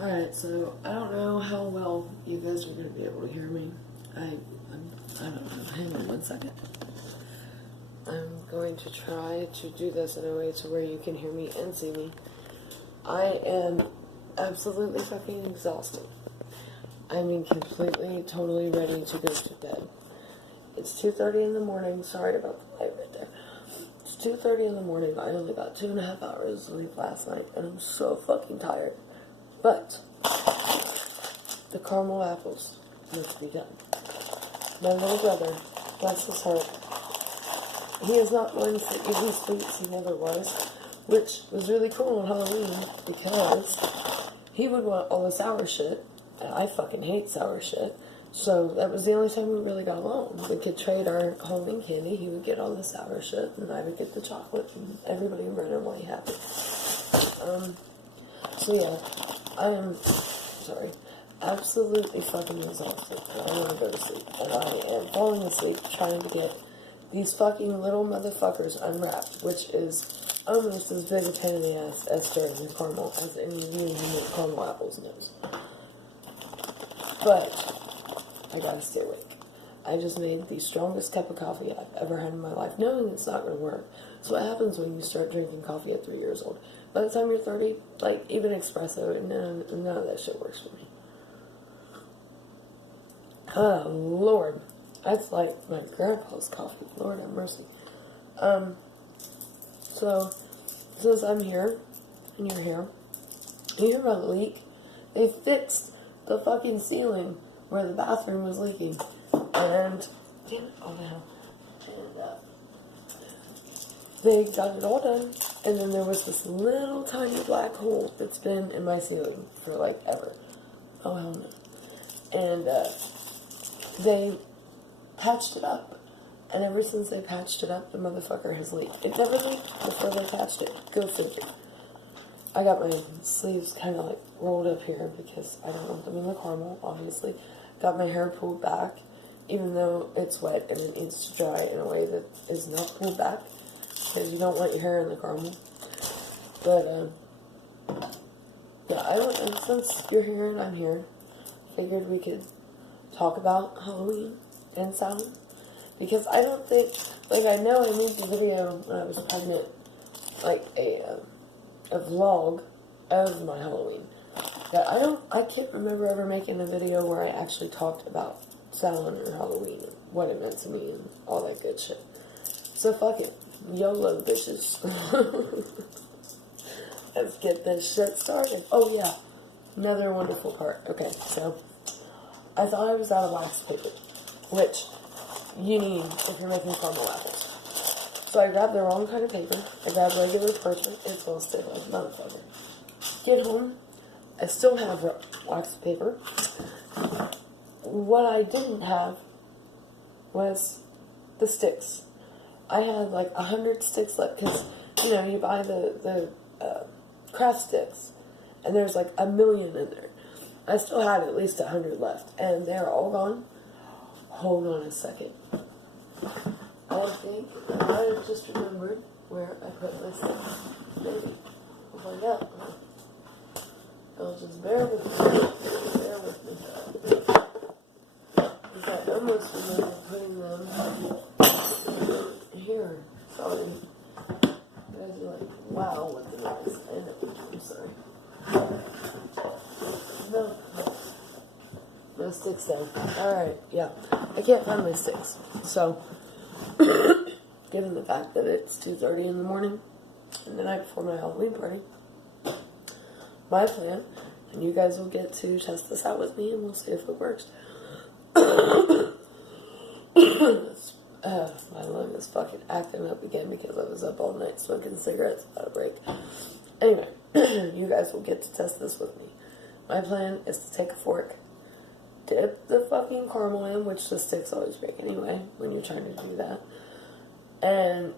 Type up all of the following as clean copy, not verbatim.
Alright, so I don't know how well you guys are going to be able to hear me. I don't know. Hang on one second. I'm going to try to do this in a way to where you can hear me and see me. I am absolutely fucking exhausted. I mean, completely, totally ready to go to bed. It's 2:30 in the morning. Sorry about the light right there. It's 2:30 in the morning. I only got 2.5 hours of sleep last night, and I'm so fucking tired. But the caramel apples must be done. My little brother, bless his heart, he is not one to eat his sweets. He never was, which was really cool on Halloween because he would want all the sour shit, and I fucking hate sour shit. So that was the only time we really got along. We could trade our Halloween candy. He would get all the sour shit, and I would get the chocolate, and everybody would randomly happy. So yeah, I am, sorry, absolutely fucking exhausted, and I want to go to sleep. And I am falling asleep trying to get these fucking little motherfuckers unwrapped, which is almost as big a pain in the ass as stirring the caramel as any of you who make caramel apples knows. But I gotta stay awake. I just made the strongest cup of coffee I've ever had in my life, knowing it's not going to work. So what happens when you start drinking coffee at 3 years old? By the time you're 30, like, even espresso, none of that shit works for me. Oh, Lord. That's like my grandpa's coffee. Lord have mercy. So, since I'm here, and you're here, you hear about a leak? They fixed the fucking ceiling where the bathroom was leaking. And, damn it, oh no. And, they got it all done. And then there was this little tiny black hole that's been in my ceiling for, like, ever. Oh, hell no. And, they patched it up. And ever since they patched it up, the motherfucker has leaked. It never leaked before they patched it. Go figure. I got my sleeves kind of, like, rolled up here because I don't want them in the caramel, obviously. Got my hair pulled back, even though it's wet and it needs to dry in a way that is not pulled back, because you don't want your hair in the caramel. But, yeah, and since you're here and I'm here, figured we could talk about Halloween and Samhain, because I don't think, like, I know I made the video when I was pregnant, like, a vlog of my Halloween. But I can't remember ever making a video where I actually talked about Samhain or Halloween and what it meant to me and all that good shit. So fuck it. YOLO, bitches. Let's get this shit started. Oh yeah, another wonderful part. Okay, so I thought I was out of wax paper, which you need if you're making caramel apples. So I grabbed the wrong kind of paper. I grabbed regular parchment. It's gonna stick like a motherfucker. Get home. I still have wax paper. What I didn't have was the sticks. I had like 100 sticks left because, you know, you buy the craft sticks and there's like 1 million in there. I still had at least 100 left and they're all gone. Hold on a second. I think I might have just remembered where I put my sticks. Maybe. We'll find out. Oh, just bear with me. Bear with me. Because I almost remember putting them here. Sorry. You guys are like, wow, what the noise. I know. I'm sorry. No sticks though. Alright, yeah. I can't find my sticks. So, given the fact that it's 2:30 in the morning and the night before my Halloween party, my plan, and you guys will get to test this out with me and we'll see if it works. My lung is fucking acting up again because I was up all night smoking cigarettes without a break. Anyway, you guys will get to test this with me. My plan is to take a fork, dip the fucking caramel in, which the sticks always break anyway when you're trying to do that, and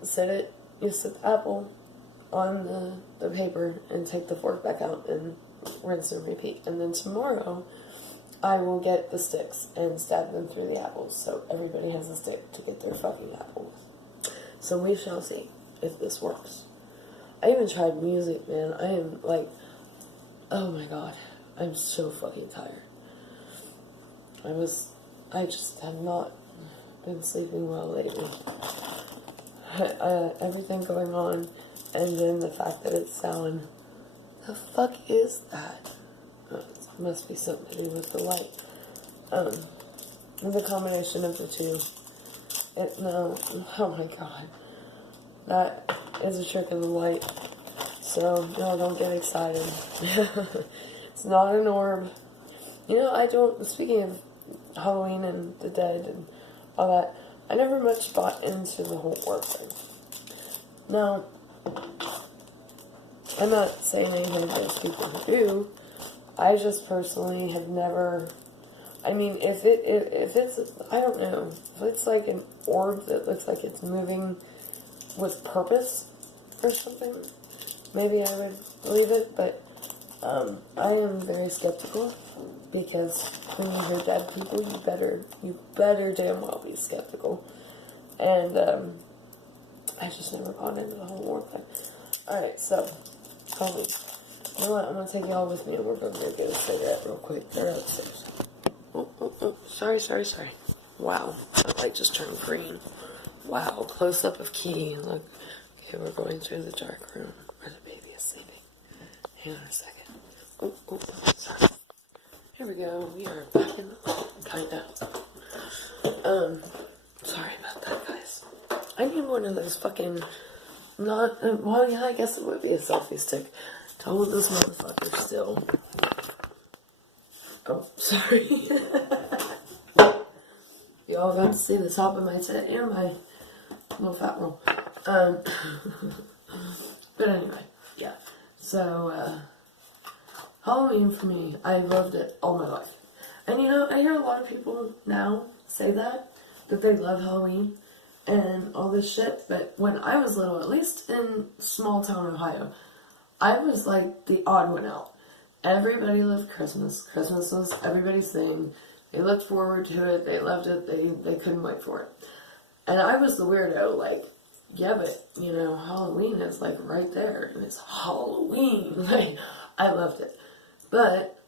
you sit the apple on the paper and take the fork back out and rinse and repeat. And then tomorrow I will get the sticks and stab them through the apples so everybody has a stick to get their fucking apple with. So we shall see if this works. I even tried music, man. I am like, oh my god. I'm so fucking tired. I just have not been sleeping well lately. Everything going on, and then the fact that it's Samhain. The fuck is that? It must be something to do with the light. The combination of the two. No, oh my god. That is a trick of the light. So, no, don't get excited. It's not an orb. You know, speaking of Halloween and the dead and all that, I never much bought into the whole orb thing. Now, I'm not saying anything against people who do. I just personally have never. I mean, if it's, I don't know, if it's like an orb that looks like it's moving with purpose or something, maybe I would believe it, but I am very skeptical, because when you hear dead people, you better damn well be skeptical, and I just never got into the whole orb thing. Alright, so, Halloween. You know what, I'm going to take y'all with me, and we're going to go get a cigarette real quick. They're upstairs. Oh, sorry. Wow, that light just turned green. Wow, close up of Key. Look, okay, we're going through the dark room where the baby is sleeping. Hang on a second. Oh, sorry. Here we go. We are back in the light, kinda. Sorry about that, guys. I need one of those fucking, well, yeah, I guess it would be a selfie stick to hold this motherfucker still. Oh, sorry. Y'all got to see the top of my tit and my little fat roll. But anyway, yeah. So, Halloween for me, I loved it all my life. And you know, I hear a lot of people now say that they love Halloween and all this shit. But when I was little, at least in small town Ohio, I was like the odd one out. Everybody loved Christmas. Christmas was everybody's thing. They looked forward to it. They loved it. They couldn't wait for it. And I was the weirdo, like, yeah, but, you know, Halloween is, like, right there. And it's Halloween. Like, I loved it. But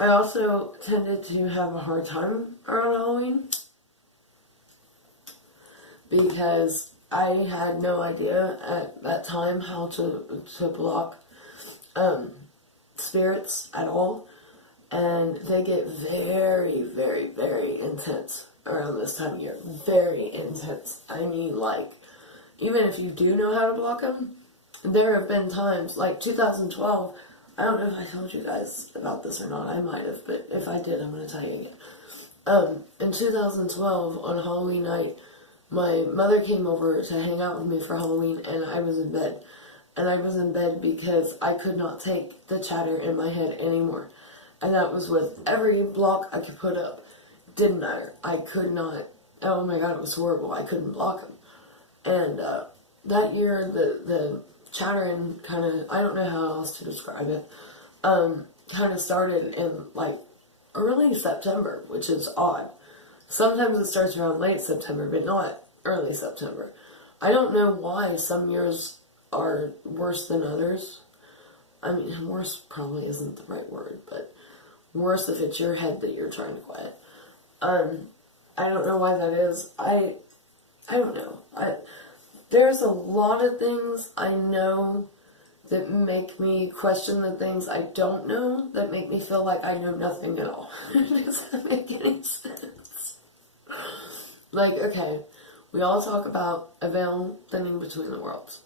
I also tended to have a hard time around Halloween, because I had no idea at that time how to block spirits at all, and they get very, very, very intense around this time of year. Very intense. I mean, like, even if you do know how to block them, there have been times, like 2012, I don't know if I told you guys about this or not, I might have, but if I did, I'm going to tell you again. In 2012, on Halloween night, my mother came over to hang out with me for Halloween, and I was in bed. And I was in bed because I could not take the chatter in my head anymore. And that was with every block I could put up. Didn't matter. I could not. Oh my god, it was horrible. I couldn't block them. And that year, the chattering kind of, I don't know how else to describe it, kind of started in like early September, which is odd. Sometimes it starts around late September, but not early September. I don't know why some years are worse than others. I mean, worse probably isn't the right word, but worse if it's your head that you're trying to quiet. I don't know why that is. I don't know. There's a lot of things I know that make me question the things I don't know, that make me feel like I know nothing at all. Does that make any sense? Like, okay, we all talk about a veil thinning between the worlds.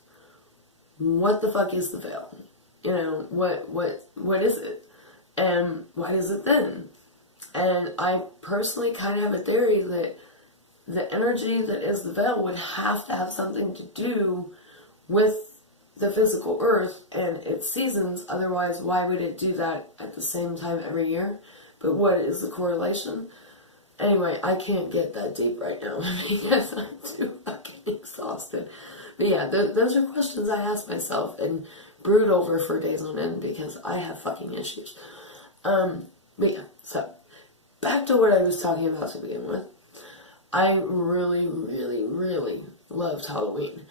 What the fuck is the veil? You know, what is it? And why is it thin? And I personally kind of have a theory that the energy that is the veil would have to have something to do with the physical earth and its seasons. Otherwise, why would it do that at the same time every year? But what is the correlation? Anyway, I can't get that deep right now because I'm too fucking exhausted. But yeah, those are questions I ask myself and brood over for days on end because I have fucking issues. But yeah, so back to what I was talking about to begin with. I really, really, really loved Halloween.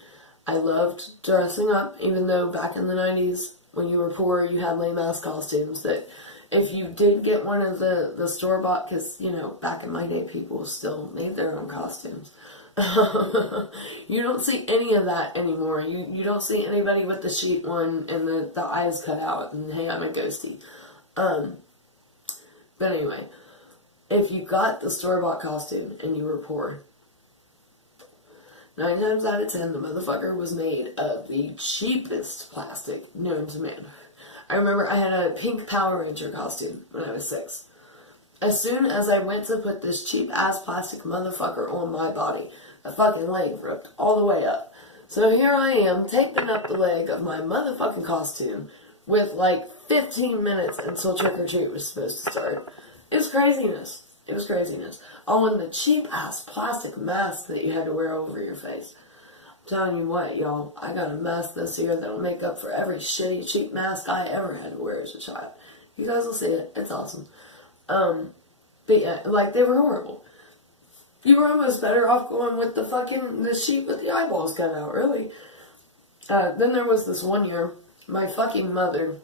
I loved dressing up, even though back in the 90s, when you were poor, you had lame-ass costumes that If you did get one of the store-bought, because, you know, back in my day, people still made their own costumes. You don't see any of that anymore. You don't see anybody with the sheep one and the eyes cut out and, hey, I'm a ghosty. But anyway, if you got the store-bought costume and you were poor, 9 times out of 10, the motherfucker was made of the cheapest plastic known to man. I remember I had a pink Power Ranger costume when I was 6. As soon as I went to put this cheap-ass plastic motherfucker on my body, the fucking leg ripped all the way up. So here I am, taping up the leg of my motherfucking costume with like 15 minutes until trick-or-treat was supposed to start. It was craziness. It was craziness. Oh, and the cheap-ass plastic mask that you had to wear over your face. I'm telling you what, y'all, I got a mask this year that'll make up for every shitty, cheap mask I ever had to wear as a child. You guys will see it. It's awesome. But yeah, like, they were horrible. You were almost better off going with the sheep with the eyeballs cut out, really. Then there was this one year, my fucking mother,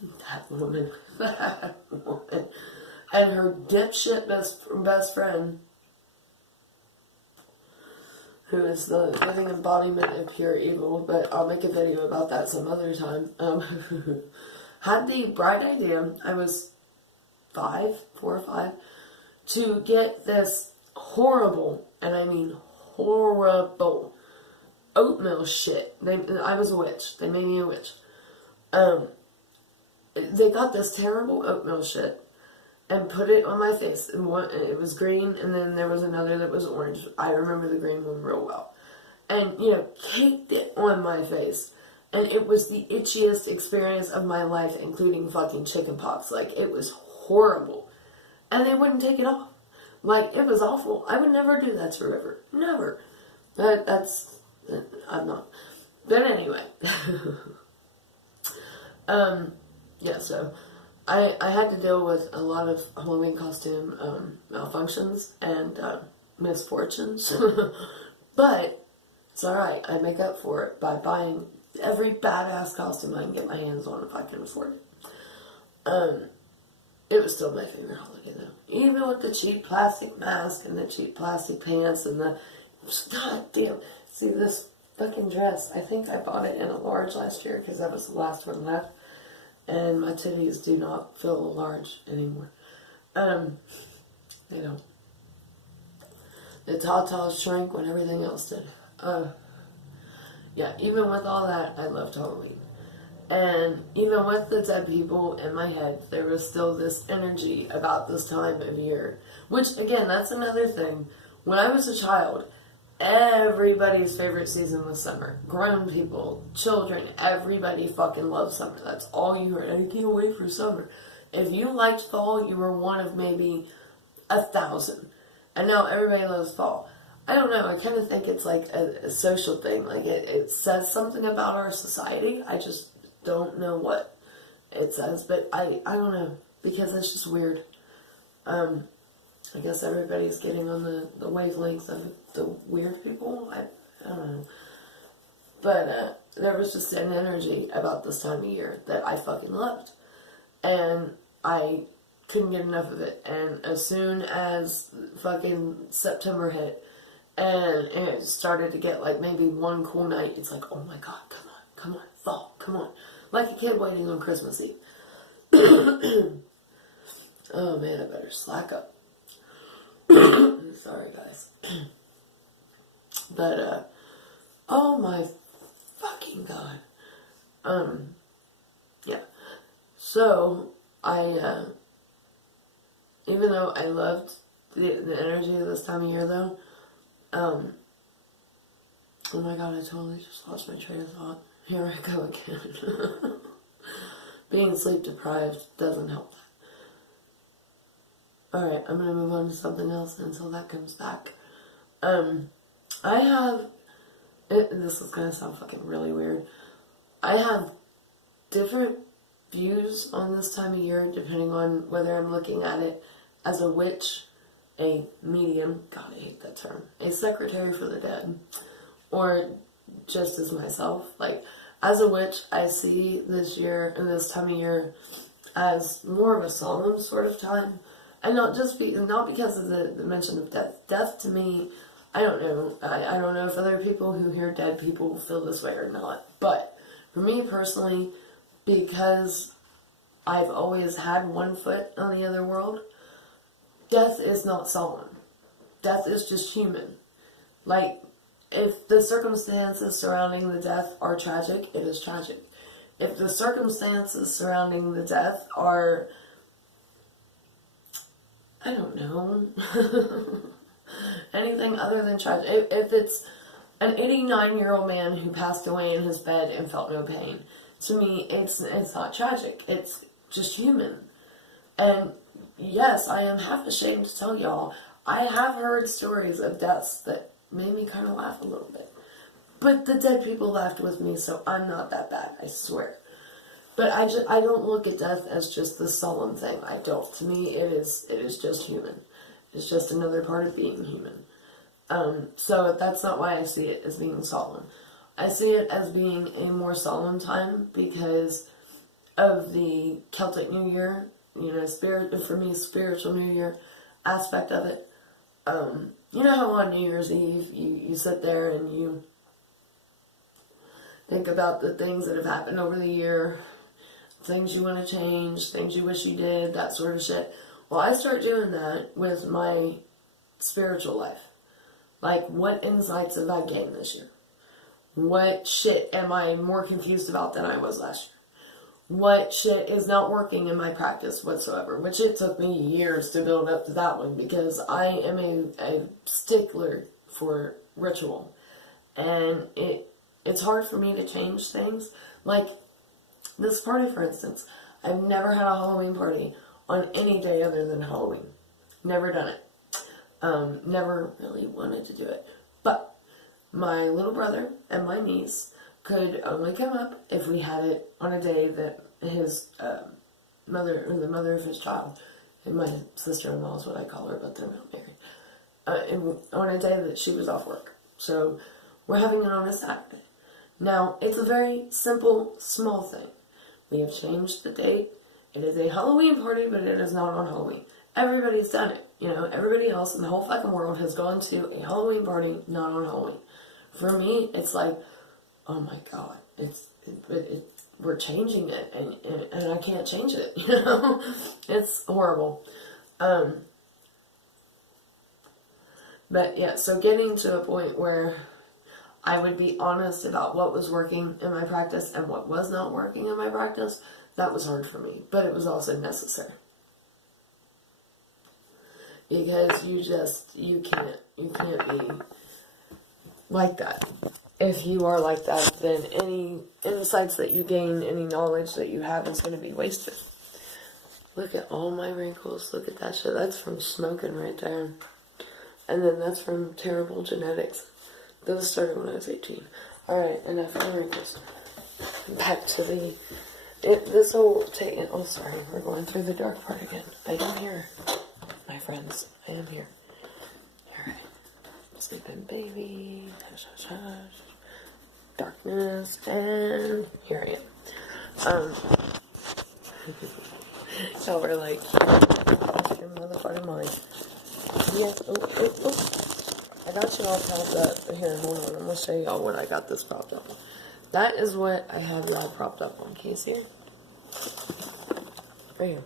that woman, and her dipshit best friend, who is the living embodiment of pure evil, but I'll make a video about that some other time, had the bright idea, I was 4 or 5, to get this horrible, and I mean horrible, oatmeal shit. I was a witch. They made me a witch. They got this terrible oatmeal shit and put it on my face. And it was green, and then there was another that was orange. I remember the green one real well. And, you know, caked it on my face. And it was the itchiest experience of my life, including fucking chicken pox. Like, it was horrible. And they wouldn't take it off. Like, it was awful. I would never do that to River. Never. I'm not. But anyway. Yeah, so I had to deal with a lot of Halloween costume malfunctions and misfortunes. But it's alright. I make up for it by buying every badass costume I can get my hands on if I can afford it. It was still my favorite holiday, though. Even with the cheap plastic mask and the cheap plastic pants and the... God damn. See, this fucking dress, I think I bought it in a large last year because that was the last one left. And my titties do not feel large anymore. They don't. The tatas shrank when everything else did. Yeah, even with all that, I loved Halloween. And even with the dead people in my head, there was still this energy about this time of year. Which, again, that's another thing. When I was a child, everybody's favorite season was summer. Grown people, children, everybody fucking loved summer. That's all you heard. I can't wait for summer. If you liked fall, you were one of maybe 1,000. And now everybody loves fall. I don't know. I kind of think it's like a social thing. Like, it says something about our society. I just don't know what it says, but I don't know, because it's just weird. I guess everybody's getting on the wavelength of the weird people. I don't know. But there was just an energy about this time of year that I fucking loved. And I couldn't get enough of it. And as soon as fucking September hit, and it started to get like maybe one cool night, it's like, oh my god, come on, fall, come on. Like a kid waiting on Christmas Eve. Oh man, I better slack up. Sorry guys. But, oh my fucking god. Yeah. So, even though I loved the energy of this time of year though, oh my god, I totally just lost my train of thought. Here I go again. Being sleep deprived doesn't help that. Alright, I'm gonna move on to something else until that comes back. This is gonna sound fucking really weird. I have different views on this time of year depending on whether I'm looking at it as a witch, a medium, god I hate that term, a secretary for the dead, or just as myself. Like, as a witch, I see this year and this time of year as more of a solemn sort of time. And not because of the mention of death. Death to me, I don't know. I don't know if other people who hear dead people feel this way or not. But for me personally, because I've always had one foot on the other world, death is not solemn. Death is just human. Like, if the circumstances surrounding the death are tragic, it is tragic. If the circumstances surrounding the death are, I don't know, anything other than tragic. If it's an 89-year-old man who passed away in his bed and felt no pain, to me, it's not tragic. It's just human. And yes, I am half ashamed to tell y'all, I have heard stories of deaths that made me kind of laugh a little bit. But the dead people laughed with me, so I'm not that bad, I swear. But I don't look at death as just the solemn thing. I don't. To me, it is just human. It's just another part of being human. So that's not why I see it as being solemn. I see it as being a more solemn time because of the Celtic New Year, for me, spiritual New Year aspect of it. You know how on New Year's Eve, you sit there and you think about the things that have happened over the year, things you want to change, things you wish you did, that sort of shit. Well, I start doing that with my spiritual life. Like, what insights have I gained this year? What shit am I more confused about than I was last year? What shit is not working in my practice whatsoever? Which it took me years to build up to that one because I am a stickler for ritual. And it's hard for me to change things. Like, this party, for instance. I've never had a Halloween party on any day other than Halloween. Never done it. Never really wanted to do it. But my little brother and my niece could only come up if we had it on a day that his mother, or the mother of his child, and my sister-in-law is what I call her, but they're not married, on a day that she was off work. So we're having it on a Saturday. Now, it's a very simple, small thing. We have changed the date. It is a Halloween party, but it is not on Halloween. Everybody's done it. Everybody else in the whole fucking world has gone to a Halloween party, not on Halloween. For me, it's like, oh my god, we're changing it, and I can't change it, It's horrible. But yeah, so getting to a point where I would be honest about what was working in my practice and what was not working in my practice, that was hard for me, but it was also necessary. Because you can't be like that. If you are like that, then any insights that you gain, any knowledge that you have is going to be wasted. Look at all my wrinkles. Look at that shit. That's from smoking right there. And then that's from terrible genetics. Those started when I was 18. Alright, enough of the wrinkles. Back to this whole taking. Oh, sorry, we're going through the dark part again. I am here, my friends. I am here. Alright. Sleeping baby. Hush, hush, hush. Darkness. And here I am. Y'all were like, your motherfucking mind. Yes. Oh. I got you all propped up. Here, hold on. I'm going to show y'all what I got this propped up on. That is what I have y'all propped up on. Can you see it? Right here.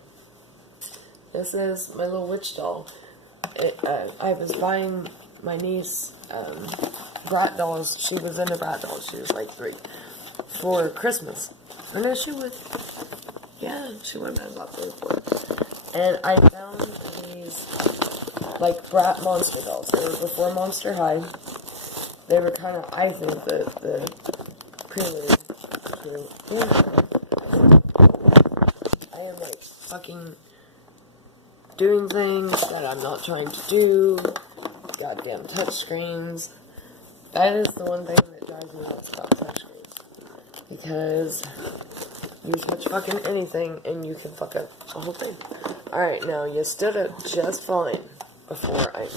This is my little witch doll. I was buying my niece brat dolls. She was into brat dolls. She was like 3. For Christmas. And then she would. Yeah, she went and bought 3 for it. And I found these like brat monster dolls. They were before Monster High. They were kind of, I think, the prelude to. I am like fucking doing things that I'm not trying to do. Goddamn touchscreens. That is the one thing that drives me nuts about touchscreens. Because you touch fucking anything and you can fuck up the whole thing. Alright, now you stood up just fine before I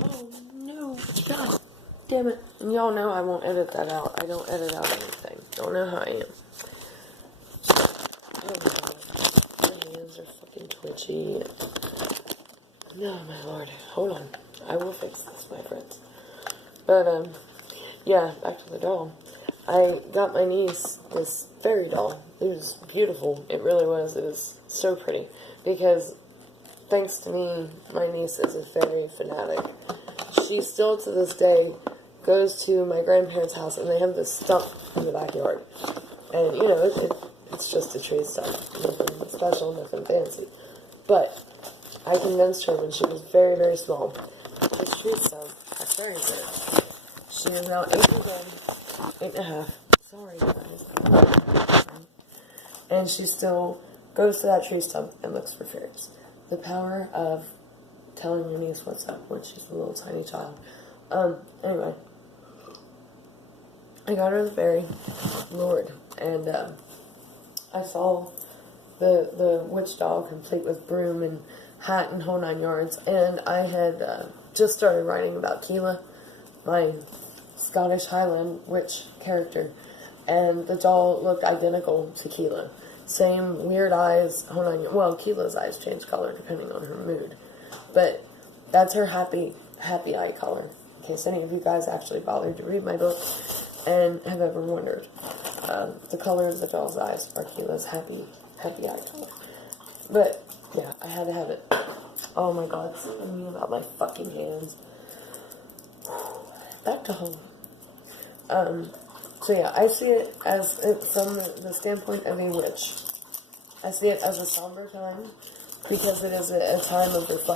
oh no, god damn it. And y'all know I won't edit that out. I don't edit out anything. Don't know how I am. itchy. No, my lord. Hold on. I will fix this, my friends. But, yeah, back to the doll. I got my niece this fairy doll. It was beautiful. It really was. It was so pretty. Because, thanks to me, my niece is a fairy fanatic. She still, to this day, goes to my grandparents' house, and they have this stump in the backyard. And, you know, it's just a tree stump. Nothing special, nothing fancy. But I convinced her when she was very, very small. This tree stump has fairies in it. She is now 8 years old, 8.5. Sorry, guys. And she still goes to that tree stump and looks for fairies. The power of telling your niece what's up when she's a little tiny child. Anyway. I got her the fairy, Lord, and I saw the witch doll complete with broom and hat and whole 9 yards, and I had just started writing about Keela, my Scottish Highland witch character, and the doll looked identical to Keela. Same weird eyes, whole 9 yards. Well, Keela's eyes change color depending on her mood, but that's her happy eye color, in case any of you guys actually bothered to read my book and have ever wondered. The color of the doll's eyes are Keela's happy eye color. But, yeah, I had to have it. Oh my god, something me about my fucking hands. Back to home. So yeah, I see it as, from the standpoint of a witch. I see it as a somber time, because it is a time of reflection.